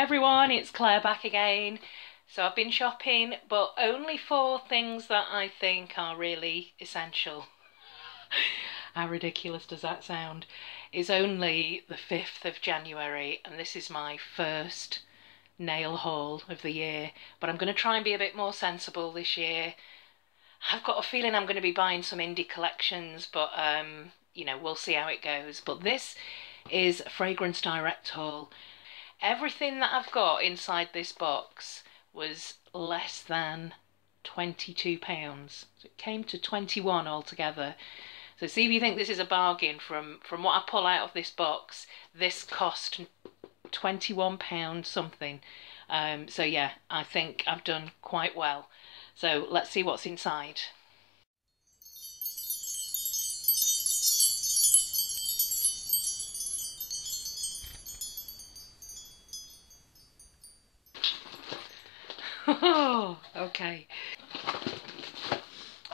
everyone, it's Claire back again. So I've been shopping, but only for things that I think are really essential. How ridiculous does that sound? It's only the 5th of January and this is my first nail haul of the year, but I'm going to try and be a bit more sensible this year. I've got a feeling I'm going to be buying some indie collections, but you know, we'll see how it goes. But this is a Fragrance Direct haul. Everything that I've got inside this box was less than £22. So it came to 21 altogether. So see if you think this is a bargain. From what I pull out of this box, this cost £21 something. So yeah, I think I've done quite well. So let's see what's inside. Oh, okay.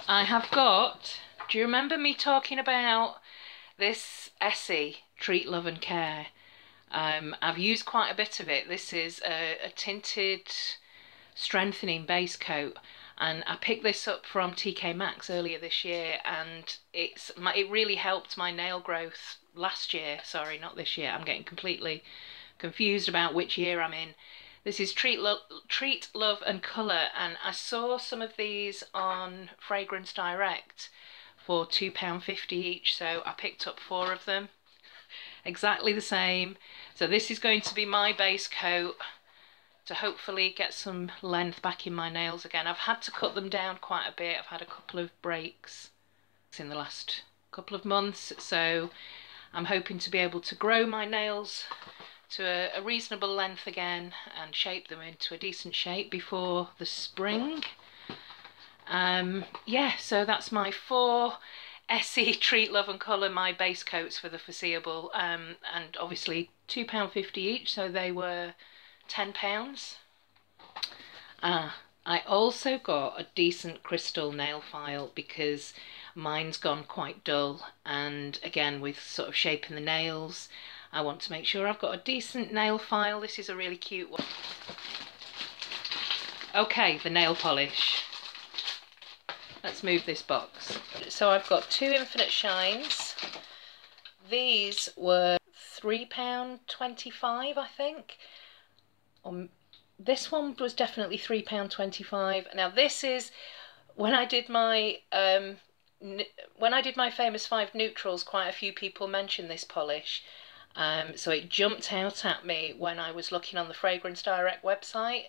I have got, do you remember me talking about this Essie Treat, Love and Care? I've used quite a bit of it. This is a tinted strengthening base coat, and I picked this up from TK Maxx earlier this year, and it really helped my nail growth last year. Sorry, not this year. I'm getting completely confused about which year I'm in. This is Treat, Love and Colour, and I saw some of these on Fragrance Direct for £2.50 each, so I picked up 4 of them. Exactly the same. So this is going to be my base coat to hopefully get some length back in my nails again. I've had to cut them down quite a bit. I've had a couple of breaks in the last couple of months, so I'm hoping to be able to grow my nails to a reasonable length again and shape them into a decent shape before the spring. Yeah, so that's my 4 Essie Treat, Love and Colour, my base coats for the foreseeable, and obviously £2.50 each, so they were £10. I also got a decent crystal nail file because mine's gone quite dull, and again with sort of shaping the nails, I want to make sure I've got a decent nail file. This is a really cute one. Okay, the nail polish. Let's move this box. So I've got 2 Infinite Shines. These were £3.25, I think. This one was definitely £3.25. Now this is when I did my famous 5 neutrals. Quite a few people mentioned this polish. So it jumped out at me when I was looking on the Fragrance Direct website.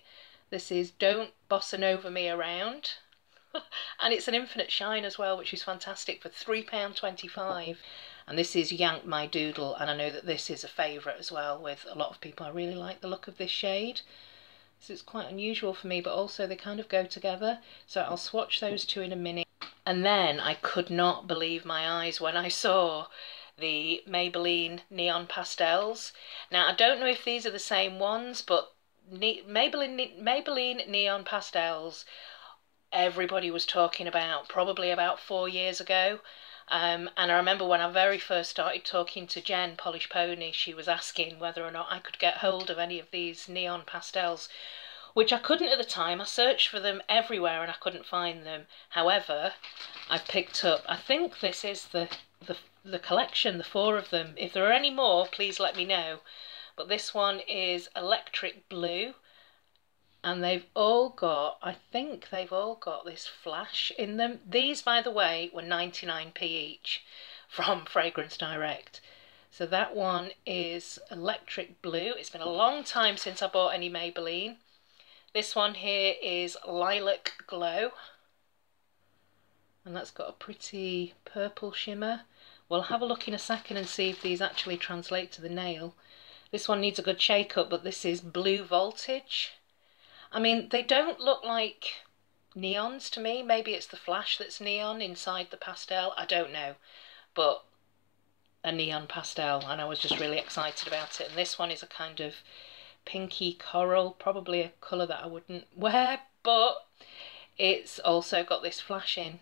This is Don't Bossa Nova Me Around. And it's an Infinite Shine as well, which is fantastic, for £3.25. And this is Yank My Doodle, and I know that this is a favourite as well with a lot of people. I really like the look of this shade. So it's quite unusual for me, but also they kind of go together. So I'll swatch those 2 in a minute. And then I could not believe my eyes when I saw the Maybelline Neon Pastels. Now I don't know if these are the same ones, but Maybelline Neon Pastels everybody was talking about probably about 4 years ago. And I remember when I very first started talking to Jen, Polish Pony, she was asking whether or not I could get hold of any of these neon pastels, which I couldn't at the time. I searched for them everywhere and I couldn't find them. However, I've picked up, I think this is the collection, the 4 of them. If there are any more, please let me know. But this one is Electric Blue. And they've all got, I think they've all got this flash in them. These, by the way, were 99p each from Fragrance Direct. So that one is Electric Blue. It's been a long time since I bought any Maybelline. This one here is Lilac Glow. And that's got a pretty purple shimmer. We'll have a look in a second and see if these actually translate to the nail. This one needs a good shake-up, but this is Blue Voltage. I mean, they don't look like neons to me. Maybe it's the flash that's neon inside the pastel. I don't know. But a neon pastel, and I was just really excited about it. And this one is a kind of pinky coral, probably a colour that I wouldn't wear, but it's also got this flash in.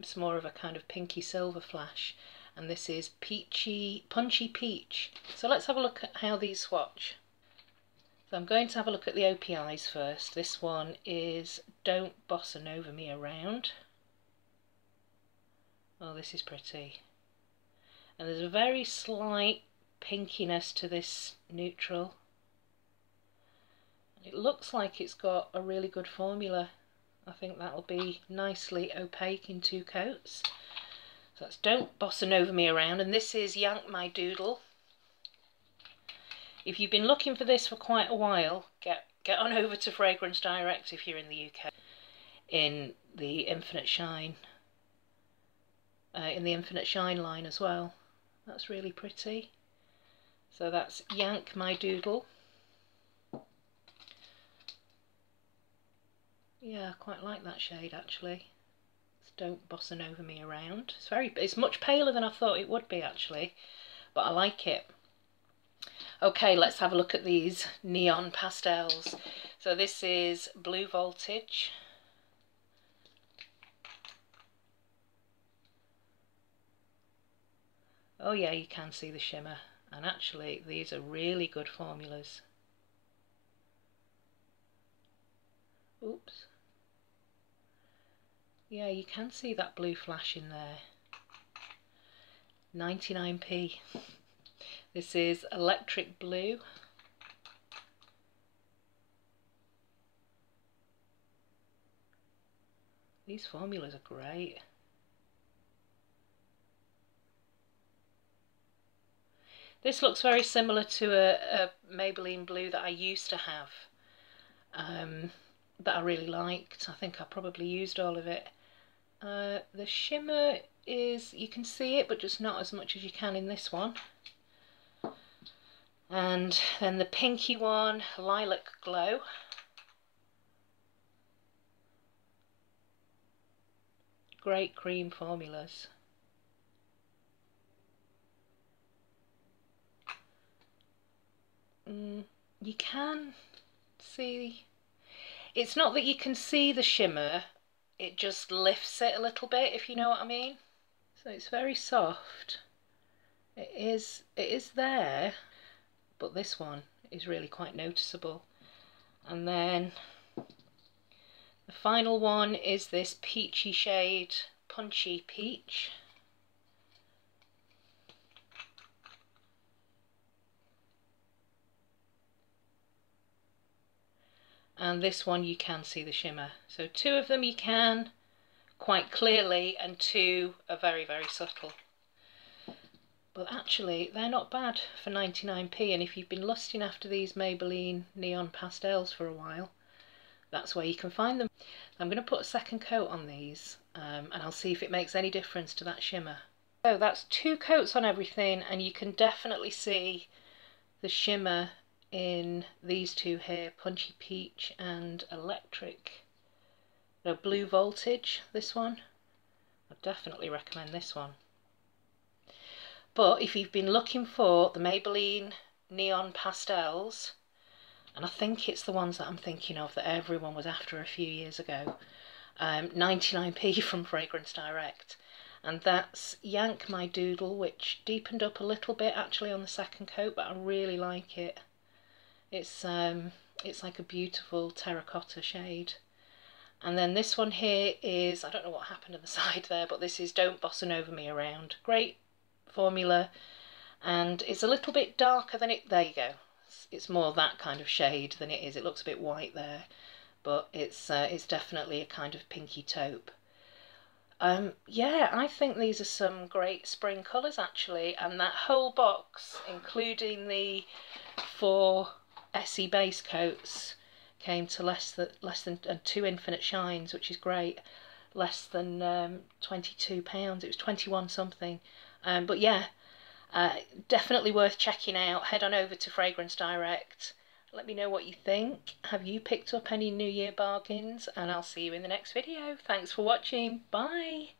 It's more of a kind of pinky silver flash. And this is Punchy Peach. So let's have a look at how these swatch. So I'm going to have a look at the OPIs first. This one is Don't Bossa Nova Me Around. Oh, this is pretty. And there's a very slight pinkiness to this neutral. It looks like it's got a really good formula. I think that'll be nicely opaque in 2 coats. So that's Don't Bossa Nova Me Around, and this is Yank My Doodle. If you've been looking for this for quite a while, get on over to Fragrance Direct if you're in the UK, in the Infinite Shine line as well. That's really pretty. So that's Yank My Doodle. Yeah, I quite like that shade actually. It's Don't Bossa Nova Me Around. It's much paler than I thought it would be actually, but I like it. Okay, let's have a look at these neon pastels. So this is Blue Voltage. Oh yeah, you can see the shimmer, and actually these are really good formulas. Oops. Yeah, you can see that blue flash in there. 99p. This is Electric Blue. These formulas are great. This looks very similar to a Maybelline Blue that I used to have, that I really liked. I think I probably used all of it. The shimmer is, you can see it, but just not as much as you can in this one. And then the pinky one, Lilac Glow. Great cream formulas. You can see, it's not that you can see the shimmer, it just lifts it a little bit, if you know what I mean. So it's very soft. It is there, but this one is really quite noticeable. And then the final one is this peachy shade, Punchy Peach. And this one you can see the shimmer. So 2 of them you can quite clearly, and 2 are very, very subtle. But actually they're not bad for 99p, and if you've been lusting after these Maybelline neon pastels for a while, that's where you can find them. I'm going to put a second coat on these, and I'll see if it makes any difference to that shimmer. So that's 2 coats on everything, and you can definitely see the shimmer in these 2 here, Punchy Peach and Blue Voltage, this one. I definitely recommend this one. But if you've been looking for the Maybelline neon pastels, and I think it's the ones that I'm thinking of that everyone was after a few years ago, 99p from Fragrance Direct. And that's Yank My Doodle, which deepened up a little bit actually on the second coat, but I really like it. It's like a beautiful terracotta shade. And then this one here is, I don't know what happened on the side there, but this is Don't Bossa Nova Me Around. Great formula, and it's a little bit darker than it, there you go. It's more that kind of shade than it is. It looks a bit white there, but it's definitely a kind of pinky taupe. Yeah, I think these are some great spring colours actually, and that whole box, including the 4 Essie base coats, came to less than 2 Infinite Shines, which is great. Less than £22. It was 21 something. But yeah, definitely worth checking out. Head on over to Fragrance Direct. Let me know what you think. Have you picked up any New Year bargains? And I'll see you in the next video. Thanks for watching. Bye.